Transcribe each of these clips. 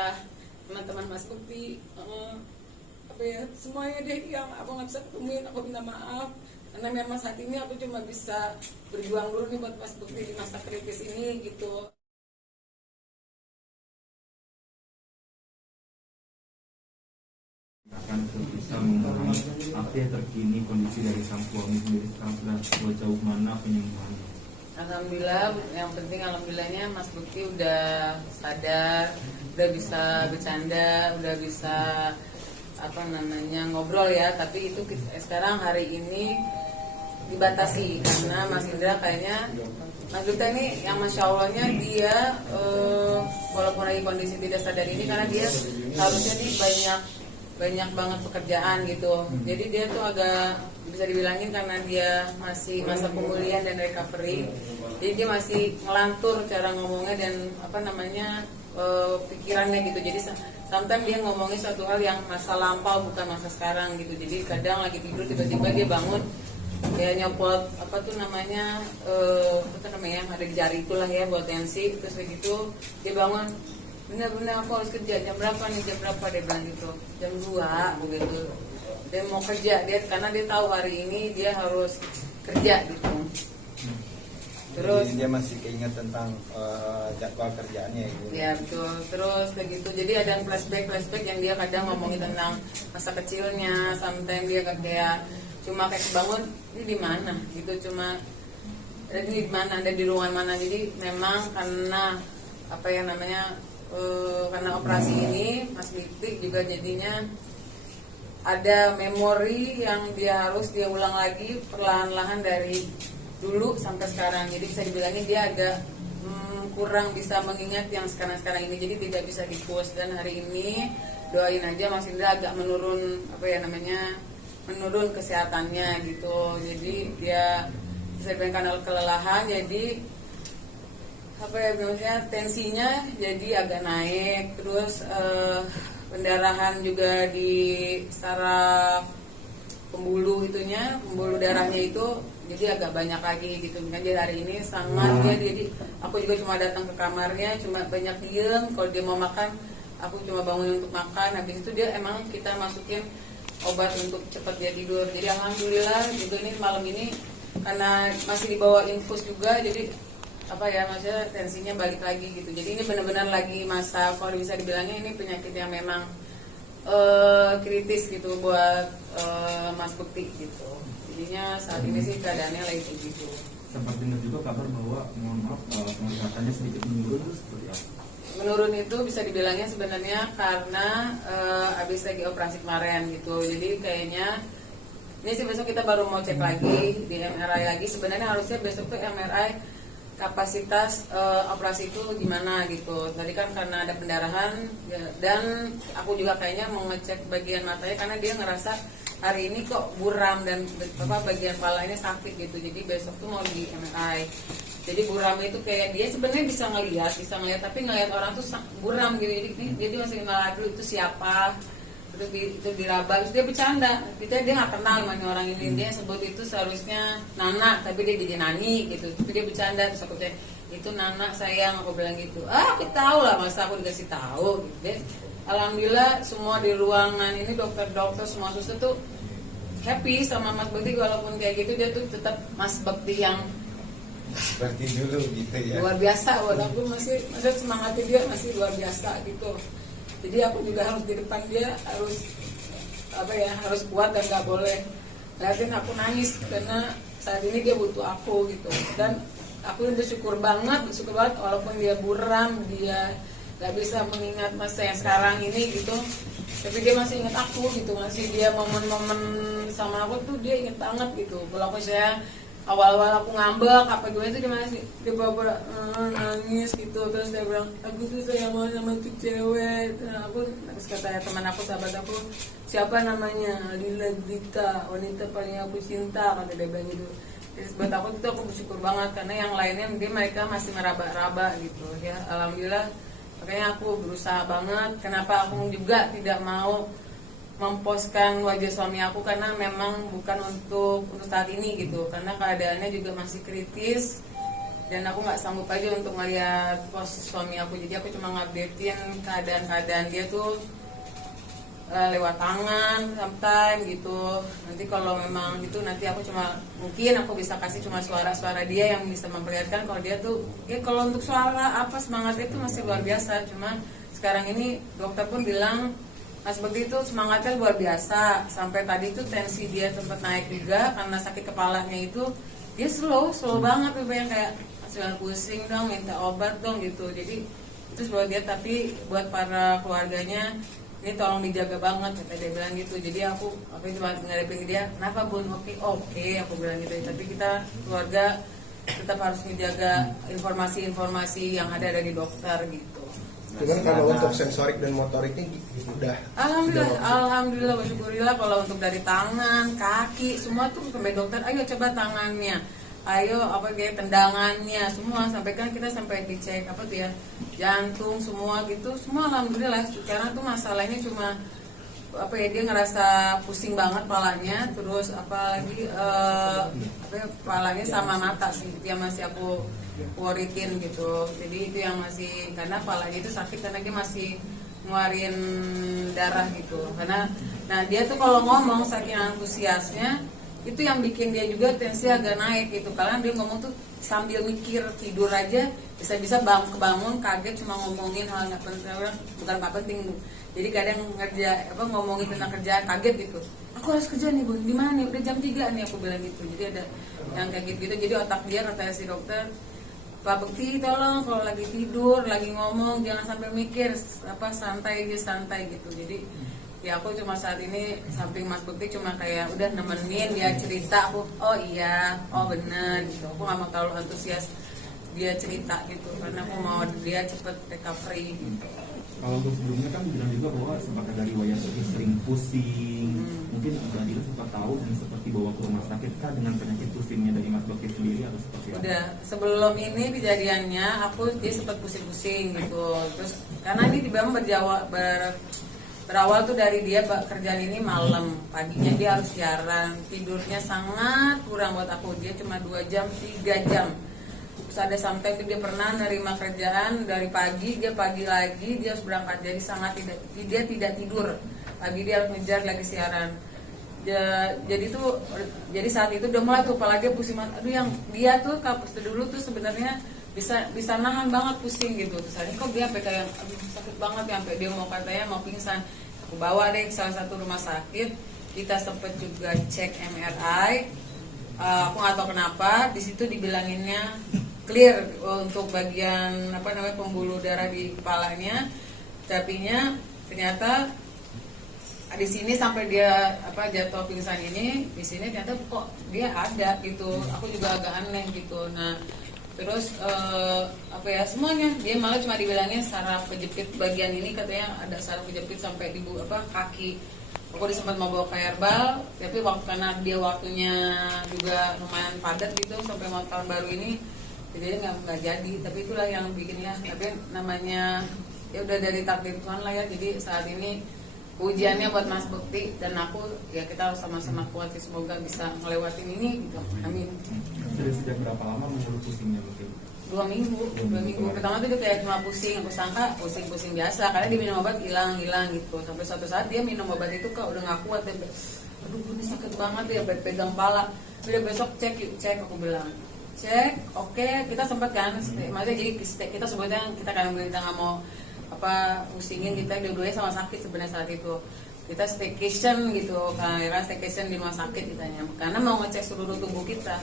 para teman-teman Mas Bukti, apa ya, semuanya deh yang aku nggak bisa ketemuin, aku minta maaf karena memang saat ini aku cuma bisa berjuang dulu nih buat Mas Bukti di masa kritis ini gitu. Akan bisa mengenai update terkini kondisi dari sang suami sendiri sekarang sudah sejauh mana penyembuhannya? Alhamdulillah, yang penting alhamdulillahnya Mas Bukti udah sadar, udah bisa bercanda, udah bisa ngobrol ya. Tapi itu sekarang hari ini dibatasi karena Mas Indra kayaknya, Mas Duta ini yang Masya Allahnya dia walaupun lagi kondisi tidak sadar ini, karena dia harusnya nih banyak banget pekerjaan gitu. Jadi dia tuh agak bisa dibilangin karena dia masih masa pemulihan dan recovery, jadi dia masih ngelantur cara ngomongnya dan pikirannya gitu. Jadi sometimes dia ngomongin suatu hal yang masa lampau bukan masa sekarang gitu. Jadi kadang lagi tidur tiba-tiba dia bangun kayak nyopot ada di jari itulah ya buat tensi, terus begitu dia bangun, benar-benar aku harus kerja jam berapa dia bilang gitu, jam 2 begitu dia mau kerja, karena dia tahu hari ini dia harus kerja gitu. Terus jadi dia masih keinget tentang jadwal kerjaannya gitu. Ya betul. Terus begitu, jadi ada flashback yang dia kadang ngomongin tentang masa kecilnya. Sometimes dia kayak cuma kayak bangun, ini di mana gitu, cuma ada di mana, ada di ruangan mana. Jadi memang karena karena operasi ini Mas Dik juga jadinya ada memori yang dia ulang lagi perlahan-lahan dari dulu sampai sekarang. Jadi bisa dibilangin dia agak kurang bisa mengingat yang sekarang ini, jadi tidak bisa di-push. Dan hari ini doain aja Mas Indra agak menurun menurun kesehatannya gitu. Jadi dia bisa dibilangkan kelelahan, jadi tensinya jadi agak naik, terus pendarahan juga di saraf pembuluh darahnya itu jadi agak banyak lagi gitu. Jadi hari ini sangat jadi aku juga cuma datang ke kamarnya, cuma banyak diem. Kalau dia mau makan, aku cuma bangun untuk makan. Habis itu dia emang kita masukin obat untuk cepat dia tidur. Jadi alhamdulillah gitu, ini malam ini karena masih dibawa infus juga, jadi tensinya balik lagi gitu. Jadi ini benar-benar lagi masa, kalau bisa dibilangnya ini penyakit yang memang kritis gitu buat Mas Bukti gitu. Jadinya saat ini sih keadaannya lagi begitu. Sempat dengar juga kabar bahwa penglihatannya sedikit menurun, itu seperti apa? Menurun itu bisa dibilangnya sebenarnya karena habis lagi operasi kemarin gitu. Jadi kayaknya ini sih besok kita baru mau cek lagi di MRI lagi. Sebenarnya harusnya besok tuh MRI kapasitas operasi itu gimana gitu. Tadi kan karena ada pendarahan dan aku juga kayaknya mau ngecek bagian matanya karena dia ngerasa hari ini kok buram dan bagian kepalanya sakit gitu. Jadi besok tuh mau di MRI. Jadi buram itu kayak dia sebenarnya bisa ngelihat tapi ngelihat orang tuh buram gitu. Jadi dia masih kenal dulu itu siapa. Terus itu diraba, terus dia bercanda. Dia nggak kenal sama orang ini. Dia sebut itu seharusnya Nana, tapi dia jadi Nani gitu. Tapi dia bercanda, terus aku tanya, itu Nana sayang, aku bilang gitu. Kita tahu lah, masa aku dikasih tahu gitu. Alhamdulillah semua di ruangan ini dokter-dokter semua suster tuh happy sama Mas Bukti. Walaupun kayak gitu dia tuh tetap Mas Bukti yang seperti dulu gitu ya. Luar biasa, walaupun masih semangatnya dia masih luar biasa gitu. Jadi aku juga harus di depan dia harus kuat dan nggak boleh liatin aku nangis karena saat ini dia butuh aku gitu. Dan aku bersyukur banget walaupun dia buram, dia nggak bisa mengingat masa yang sekarang ini gitu, tapi dia masih ingat aku gitu, masih dia momen-momen sama aku tuh dia ingat banget gitu. Kalau saya awal-awal aku ngambek itu dia masih nangis gitu. Terus dia bilang, aku tuh sayang banget sama tuh cewek. Terus kata teman aku, sahabat aku, siapa namanya, Lila Dita, wanita paling aku cinta, kata dia bilang gitu. Terus buat aku itu aku bersyukur banget karena yang lainnya mereka masih meraba-raba gitu ya. Alhamdulillah, makanya aku berusaha banget. Kenapa aku juga tidak mau memposkan wajah suami aku, karena memang bukan untuk saat ini gitu, karena keadaannya juga masih kritis. dan aku nggak sanggup aja untuk ngeliat pos suami aku, jadi aku cuma ngupdatein keadaan dia tuh lewat tangan sometimes gitu. Nanti kalau memang gitu nanti aku mungkin aku bisa kasih cuma suara-suara dia yang bisa memperlihatkan kalau dia tuh ya kalau untuk suara apa semangatnya itu masih luar biasa. Cuma sekarang ini dokter pun bilang Mas Bekti itu semangatnya luar biasa, sampai tadi itu tensi dia sempat naik juga karena sakit kepalanya itu dia slow banget tuh, yang kayak masih pusing dong, minta obat dong gitu. Jadi itu buat dia, tapi buat para keluarganya ini tolong dijaga banget, kata dia bilang gitu. Jadi aku cuma ngadepin dia, kenapa Bun? Oke, aku bilang gitu. Tapi kita keluarga tetap harus menjaga informasi-informasi yang ada dari dokter gitu. Cuman kalau untuk sensorik dan motoriknya udah Alhamdulillah, bersyukurillah. Kalau untuk dari tangan, kaki, semua tuh sampai dokter, ayo coba tangannya, ayo tendangannya, semua sampai kan kita sampai dicek jantung semua gitu, semua alhamdulillah. Karena tuh masalahnya cuma dia ngerasa pusing banget palanya, terus palanya sama mata sih dia masih aku worritin gitu. Jadi itu yang masih, karena palanya itu sakit karena dia masih ngeluarin darah gitu. Karena dia tuh kalau ngomong saking antusiasnya itu yang bikin dia juga tensi agak naik gitu, karena dia ngomong tuh sambil mikir, tidur aja bisa-bisa kebangun kaget cuma ngomongin hal nggak penting, bukan nggak penting Bu. Jadi kadang ngomongin tentang kerjaan kaget gitu, aku harus kerja nih Bun, di mana nih, udah jam 3 nih, aku bilang gitu. Jadi ada yang kayak gitu, jadi otak dia, kata si dokter, Pak Bekti tolong kalau lagi tidur, lagi ngomong jangan sampai mikir, santai gitu. Jadi ya aku cuma saat ini samping Mas Bekti cuma kayak udah nemenin dia cerita, aku bener gitu. Aku gak mau terlalu antusias dia cerita gitu, karena aku mau dia cepet recovery gitu. Kalau untuk sebelumnya kan bilang juga bahwa sempat ada riwayat sering pusing, mungkin Mbak Dila sempat tahu dan seperti bawa ke rumah sakit kah dengan penyakit pusingnya dari Mas Bekti sendiri atau seperti apa? Udah, sebelum ini kejadiannya dia sempat pusing-pusing gitu. Terus karena ini memang berawal tuh dari dia kerjaan ini malam, paginya dia harus siaran, tidurnya sangat kurang buat aku, dia cuma 2 jam 3 jam. Terus ada sometimes dia pernah nerima kerjaan dari pagi, dia pagi lagi dia harus berangkat, jadi dia tidak tidur pagi, dia harus ngejar lagi siaran. Jadi saat itu udah mulai tuh kepala dia pusing banget. Aduh, yang dia tuh dulu tuh sebenarnya bisa nahan banget pusing gitu. Terus hari kok dia sampai kayak sakit banget ya, sampai dia katanya mau pingsan. Aku bawa deh ke salah satu rumah sakit, kita sempet juga cek MRI. Aku nggak tahu kenapa di situ dibilanginnya clear untuk bagian pembuluh darah di kepalanya, tapinya ternyata di sini sampai dia jatuh pingsan ini, di sini ternyata kok dia ada gitu. Aku juga agak aneh gitu. Nah terus semuanya dia malah cuma dibilangnya saraf kejepit bagian ini, katanya ada saraf kejepit sampai di kaki. Aku sempat mau bawa ke herbal, tapi karena dia waktunya juga lumayan padat gitu sampai mau tahun baru ini, jadi nggak jadi. Tapi itulah yang bikin tapi namanya ya udah dari takdir Tuhan lah ya. Jadi saat ini ujiannya buat Mas Bekti dan aku, ya kita harus sama-sama kuat sih, semoga bisa ngelewatin ini gitu. Amin. Sudah sejak berapa lama mengeluh pusingnya Bekti? 2 minggu. Pertama tuh dia kayak cuma pusing, aku sangka pusing biasa karena dia minum obat hilang gitu. Sampai suatu saat dia minum obat itu udah nggak kuat, dia aduh ini sakit banget ya, pegang pala. Udah besok cek aku bilang cek, oke. Kita sempat kan maksudnya jadi kita sebutnya kita nggak mau pusingin, kita dua-duanya sama sakit sebenarnya saat itu. Kita staycation gitu, karena staycation di rumah sakit ditanya, karena mau ngecek seluruh tubuh kita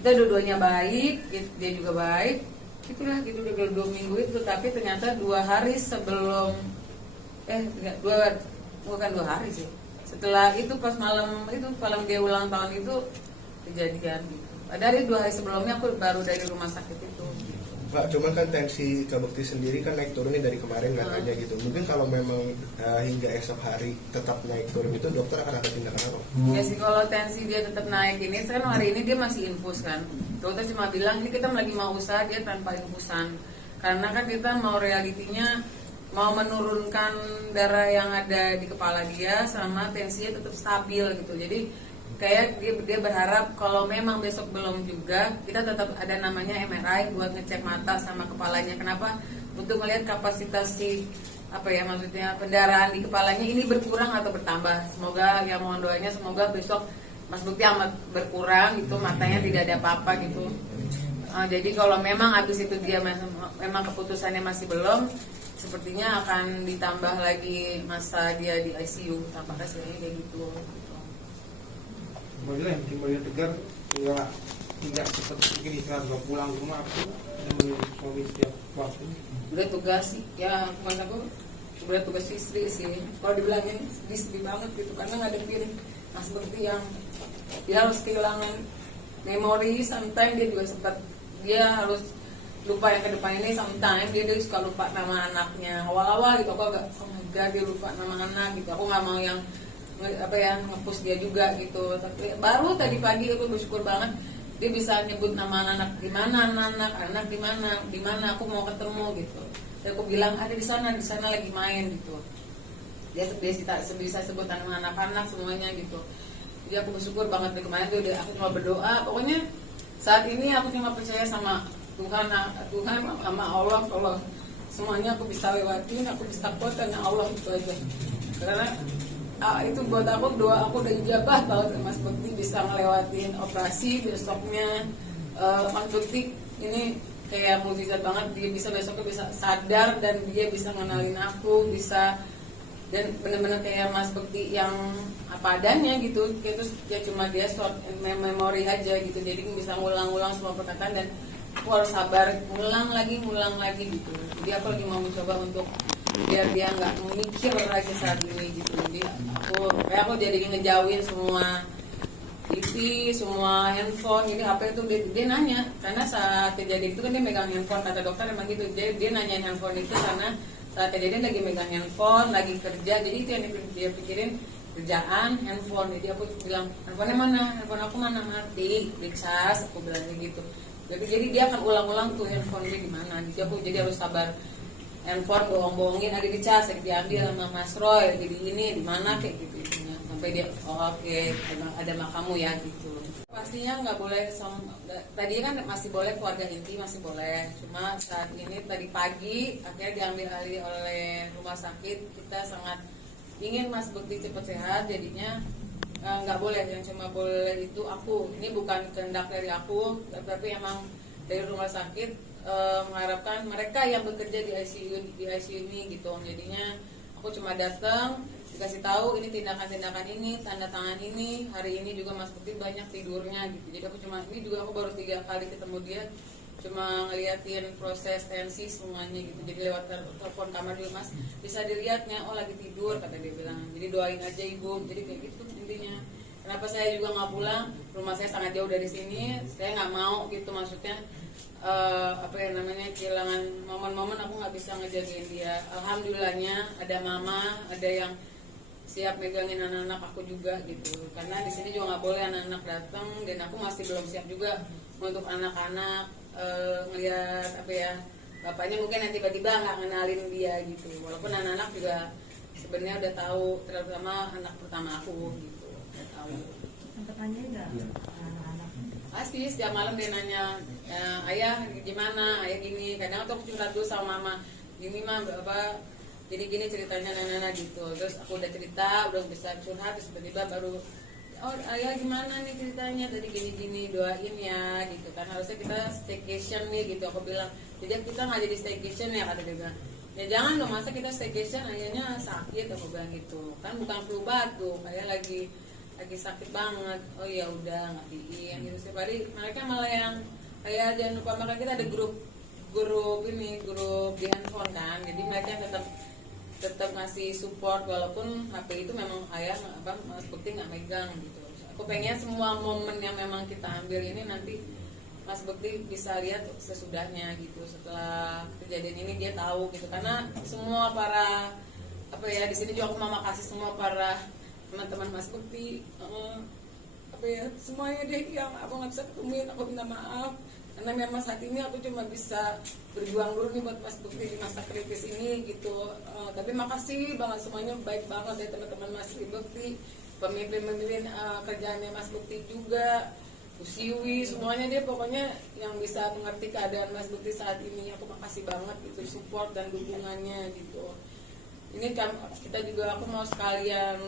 dua-duanya baik, dia juga baik, itulah gitu udah 2 minggu itu. Tapi ternyata 2 hari sebelum bukan 2 hari sih, setelah itu pas malam dia ulang tahun itu kejadian gitu. Dari 2 hari sebelumnya aku baru dari rumah sakit itu. Pak, cuman kan tensi Kak Bekti sendiri kan naik turun nih dari kemarin katanya gitu. Mungkin kalau memang hingga esok hari tetap naik turun itu dokter akan ada tindakan apa? Ya sih, kalau tensi dia tetap naik ini, sekarang hari ini dia masih infus kan. Dokter cuma bilang ini kita lagi mau usaha dia tanpa infusan. Karena kan kita mau realitinya mau menurunkan darah yang ada di kepala dia sama tensinya tetap stabil gitu. Jadi kayak dia berharap kalau memang besok belum juga, kita tetap ada namanya MRI buat ngecek mata sama kepalanya. Kenapa? Untuk melihat kapasitas si maksudnya pendarahan di kepalanya ini berkurang atau bertambah. Semoga ya, mohon doanya semoga besok Mas Bukti amat berkurang gitu, matanya tidak ada apa-apa gitu. Jadi kalau memang habis itu dia memang keputusannya masih belum, sepertinya akan ditambah lagi masa dia di ICU. Tampaknya sebenarnya kayak gitu. Boleh mungkin boleh tegar, tidak seperti mungkin istirahat gak pulang ke rumah aku suami setiap waktu. Udah tugas sih ya, aku udah tugas istri sih. Kalau dibilangin sedih banget gitu, karena ngadepin Mas Bukti yang dia harus kehilangan memori. Sometimes dia juga sempat, dia harus lupa yang ke depan ini. Sometimes dia suka lupa nama anaknya. Awal-awal gitu aku agak, oh my god, dia lupa nama anak gitu. Aku nggak mau yang nge-push dia juga gitu. Tapi baru tadi pagi aku bersyukur banget dia bisa nyebut nama anak, di mana anak di mana aku mau ketemu gitu. Dan aku bilang ada di sana lagi main gitu. Dia bisa sebut nama anak-anak semuanya gitu. Jadi aku bersyukur banget dari kemarin tuh, aku cuma berdoa. Pokoknya saat ini aku cuma percaya sama Tuhan sama Allah. Kalau semuanya aku bisa lewatin, aku bisa kuat karena Allah itu aja. Karena itu buat aku, doa aku udah ijabah banget. Mas Bukti bisa ngelewatin operasi besoknya. Mas Bukti ini kayak mukjizat banget, dia bisa besoknya bisa sadar dan dia bisa ngenalin aku, bisa, dan benar-benar kayak Mas Bukti yang apa adanya gitu. Kayak terus ya cuma dia short memory aja gitu, jadi bisa ngulang-ulang semua perkataan dan aku harus sabar ngulang lagi gitu. Jadi aku lagi mau mencoba untuk biar dia nggak mikir lagi saat ini gitu. Jadi aku jadi ngejauhin semua TV, semua handphone, ini apa itu dia nanya, karena saat kejadian itu kan dia megang handphone, kata dokter emang gitu. Dia nanyain handphone itu karena saat kejadian lagi megang handphone, lagi kerja, jadi itu yang dia pikirin, kerjaan, handphone. Jadi aku bilang, handphonenya mana? Handphone aku mana? Mati, dicas, aku bilang gitu. Jadi dia akan ulang-ulang tuh handphone dia di mana. Jadi harus sabar. Handphone bohong-bohongin ada dicas, diambil sama Mas Roy, jadi ini di mana kayak gitu intinya. Sampai dia oke, ada makamu ya gitu. Pastinya nggak boleh tadi kan masih boleh keluarga inti, masih boleh. Cuma saat ini tadi pagi akhirnya diambil alih oleh rumah sakit. Kita sangat ingin Mas Bukti cepat sehat, jadinya nggak boleh. Yang cuma boleh itu aku. Ini bukan kehendak dari aku, tapi emang dari rumah sakit mengharapkan mereka yang bekerja di ICU ini gitu. Jadinya aku cuma datang, dikasih tahu ini tindakan-tindakan ini, tanda tangan ini. Hari ini juga Mas Bukti banyak tidurnya gitu. Jadi aku cuma, ini juga aku baru 3 kali ketemu dia, cuma ngeliatin proses tensi semuanya gitu. Jadi lewat telepon kamar juga, Mas bisa dilihatnya, oh lagi tidur kata dia bilang. Jadi doain aja ibu. Jadi kayak gitu intinya. Kenapa saya juga nggak pulang? Rumah saya sangat jauh dari sini. Saya nggak mau gitu, maksudnya kehilangan momen-momen aku nggak bisa ngejagain dia. Alhamdulillahnya ada mama, ada yang siap megangin anak-anak aku juga gitu. Karena di sini juga nggak boleh anak-anak datang, dan aku masih belum siap juga untuk anak-anak ngelihat bapaknya mungkin yang tiba-tiba nggak ngenalin dia gitu. Walaupun anak-anak juga sebenarnya udah tahu, terutama anak pertama aku gitu, udah tahu. Sempat tanya nggak anak-anak? Pasti setiap malam dia nanya, ayah gimana, ayah gini. Kadang tuh aku curhat dulu sama mama, gini mah gini ceritanya nana gitu. Terus aku udah cerita, udah bisa curhat, terus tiba-tiba baru, oh ayah gimana nih ceritanya tadi gini doain ya gitu kan. Harusnya kita staycation nih gitu, aku bilang. Jadi kita nggak jadi staycation ya, kata dia bilang. Ya jangan dong, masa kita staycation ayahnya sakit, aku bilang gitu. Kan bukan flu batuk, ayah lagi sakit banget. Oh ya udah ngatiin gitu sih. Mereka malah yang kayak jangan lupa, maka kita ada grup di handphone kan. Jadi mereka tetap ngasih support walaupun HP itu memang ayah Mas Bukti nggak megang gitu. Aku pengen semua momen yang memang kita ambil ini nanti Mas Bukti bisa lihat sesudahnya gitu. Setelah kejadian ini dia tahu gitu. Karena semua para di sini juga aku mau makasih semua para teman-teman Mas Bukti, semuanya deh yang aku nggak bisa ketemuin, aku minta maaf karena memang saat ini aku cuma bisa berjuang dulu nih buat Mas Bukti di masa kritis ini gitu. Tapi makasih banget, semuanya baik banget ya teman-teman Mas Bukti, pemimpin kerjaannya Mas Bukti juga, Usiwi, semuanya dia pokoknya yang bisa mengerti keadaan Mas Bukti saat ini. Aku makasih banget gitu support dan dukungannya gitu. Ini kan kita juga, aku mau sekalian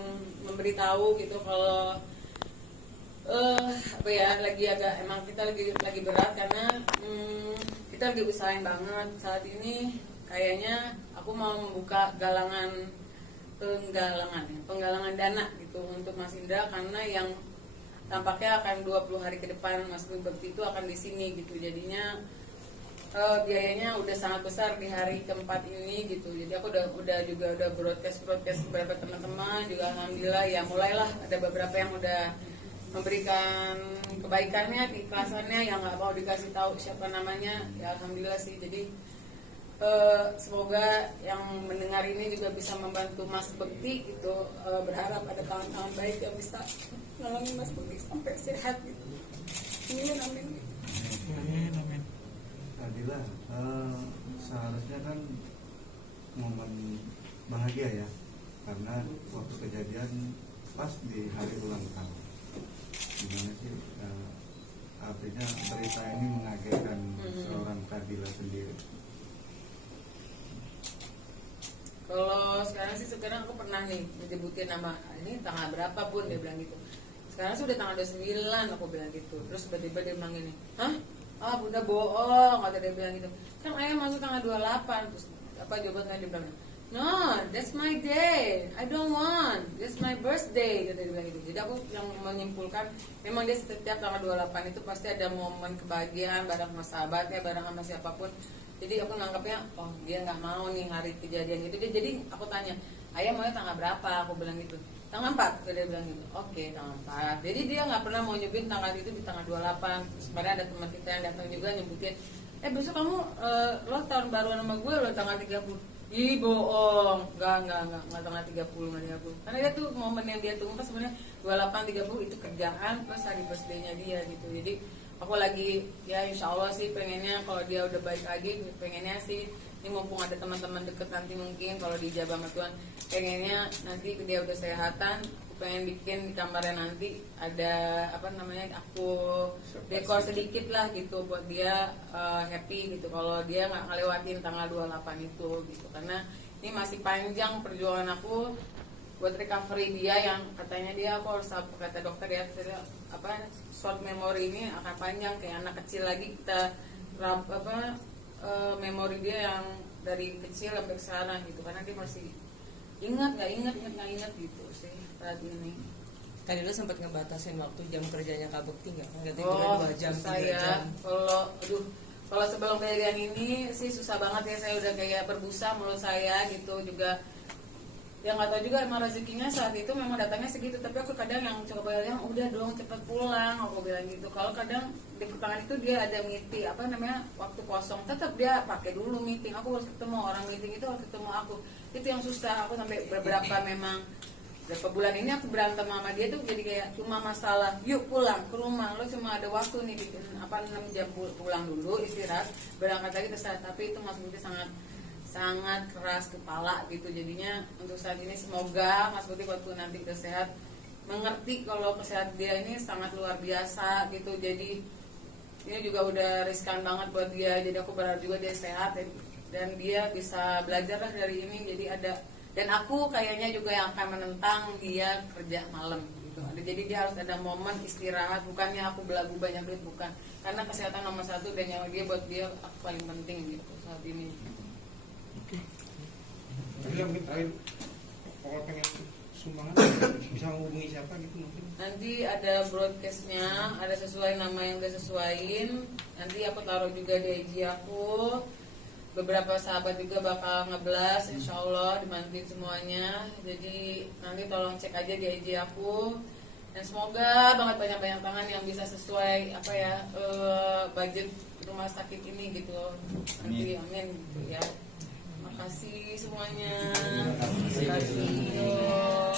memberitahu gitu kalau apa ya, lagi agak emang kita lagi berat karena kita lagi usahain banget saat ini. Kayaknya aku mau membuka penggalangan dana gitu untuk Mas Indra, karena yang tampaknya akan 20 hari ke depan Mas Bukti itu akan di sini gitu. Jadinya biayanya udah sangat besar di hari keempat ini gitu. Jadi aku udah broadcast beberapa teman-teman juga, alhamdulillah ya mulailah ada beberapa yang udah memberikan kebaikannya, keikhlasannya, yang nggak mau dikasih tahu siapa namanya ya, alhamdulillah sih. Jadi semoga yang mendengar ini juga bisa membantu Mas Bukti gitu. Berharap ada kawan-kawan baik yang bisa nolongin Mas Bukti sampai sehat gitu. Amin. Adila, seharusnya kan momen bahagia ya, karena waktu kejadian pas di hari ulang tahun. Gimana sih artinya berita ini mengagetkan seorang Kadila sendiri? Kalau sekarang sih, sekarang aku pernah nih menyebutin nama ini tanggal berapa pun, dia bilang gitu. Sekarang sudah tanggal 29, aku bilang gitu. Terus tiba-tiba dia bilang gini, hah? Ah bunda bohong, kata dia bilang gitu. Kan ayah masuk tanggal 28. Terus apa jawabannya, dia bilang, no, that's my day, I don't want, that's my birthday, kata dia bilang gitu. Jadi aku yang menyimpulkan, memang dia setiap tanggal 28 itu pasti ada momen kebahagiaan bareng sama sahabatnya, bareng sama siapapun. Jadi aku nangkapnya, oh dia nggak mau nih hari kejadian itu. Jadi aku tanya, ayah maunya tanggal berapa? Aku bilang gitu, tanggal 4. Dia bilang gitu, oke tanggal 4. Jadi dia nggak pernah mau nyebutin tanggal itu di tanggal 28. Terus kemarin ada teman kita yang datang juga nyebutin, besok kamu lo tahun baruan sama gue lo tanggal 30. Ih bohong, nggak tanggal 30, nggak 30. Karena dia tuh momen yang dia tunggu kan sebenarnya 28, 30 itu kerjaan plus hari birthday-nya dia gitu. Jadi aku lagi ya insya Allah sih pengennya kalau dia udah baik lagi, pengennya sih ini mumpung ada teman-teman deket nanti mungkin kalau diijabah sama Tuhan, pengennya nanti dia udah sehatan, aku pengen bikin di kamarnya nanti ada apa namanya, aku dekor sedikit lah gitu buat dia happy gitu kalau dia nggak ngelewatin tanggal 28 itu gitu. Karena ini masih panjang perjuangan aku buat recovery dia, yang katanya dia, aku harus kata dokter ya, apa short memory ini akan panjang kayak anak kecil lagi, kita memori dia yang dari kecil sampai sekarang gitu, karena dia masih ingat gitu sih saat ini. Kadila sempat ngebatasin waktu jam kerjanya Kak Bukti nggak tiduran 2 jam, 3 jam. Kalau sebelum kejadian ini sih susah banget ya, saya udah kayak berbusa mulut saya gitu juga. Yang nggak tahu juga emang rezekinya saat itu memang datangnya segitu, tapi aku kadang yang coba yang udah dong cepet pulang, aku bilang gitu. Kalau kadang di pertengahan itu dia ada meeting apa namanya waktu kosong, tetap dia pakai dulu meeting, aku harus ketemu orang meeting itu, harus ketemu aku, itu yang susah. Aku sampai beberapa bulan ini aku berantem sama dia tuh jadi kayak cuma masalah yuk pulang ke rumah, lo cuma ada waktu nih bikin 6 jam pulang dulu istirahat berangkat lagi terserah. Tapi itu maksudnya sangat keras kepala gitu. Jadinya untuk saat ini semoga Mas Bukti waktu nanti udah sehat mengerti kalau kesehatan dia ini sangat luar biasa gitu. Jadi ini juga udah riskan banget buat dia, jadi aku berharap juga dia sehat dan dia bisa belajar lah dari ini. Jadi dan aku kayaknya juga yang akan menentang dia kerja malam gitu. Jadi dia harus ada momen istirahat, bukannya aku belagu banyak duit, bukan, karena kesehatan nomor 1 dan nyawa dia buat dia paling penting gitu saat ini. Kadila mungkin terakhir, kalau pengen sumbangan bisa menghubungi siapa gitu mungkin? Nanti ada broadcastnya, ada sesuai nama yang udah sesuaiin. Nanti aku taruh juga di IG aku. Beberapa sahabat juga bakal ngeblas, insya Allah dibantuin semuanya. Jadi nanti tolong cek aja di IG aku. Dan semoga banget banyak-banyak tangan yang bisa sesuai budget rumah sakit ini gitu. Nanti amin gitu ya. Makasih semuanya. Terima kasih.